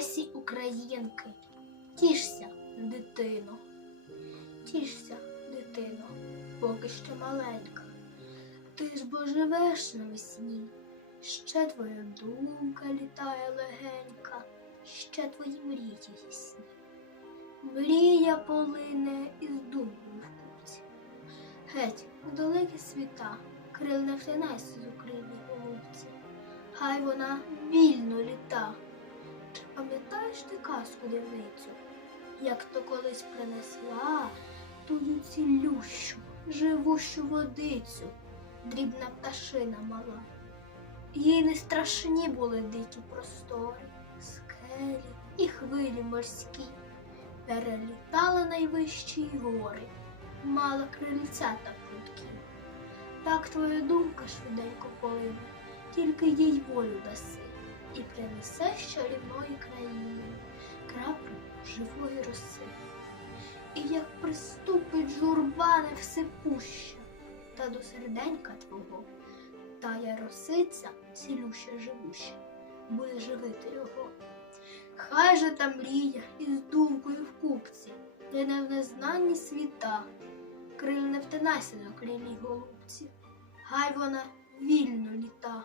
небесі українки. Тішся, дитино, тішся, дитино, поки ще маленька. Ти ж бо живеш навесні, ще твоя думка літає легенька, ще твої мрії ясні. Мрія полине із думкою в купці. Геть, у далекі світа, крил не втинайся з укрилі голубці. Хай вона вільно літа. Пам'ятаєш ти казку дивницю, як то колись принесла тую цілющу, живущу водицю, дрібна пташина мала. Їй не страшні були дикі простори, скелі і хвилі морські. Перелітала найвищі гори, мала крильця та прудкі. Так твоя думка швиденько полине, тільки їй волю даси, принесе з чарівної країни краплю живої роси. І як приступить журба невсипуща, та до серденька твого, тая росиця цілюща живуща, буде живити його. Хай же та мрія із думкою в купці, лине в незнанні світа, крил не втинайся до крилій голубці, хай вона вільно літа.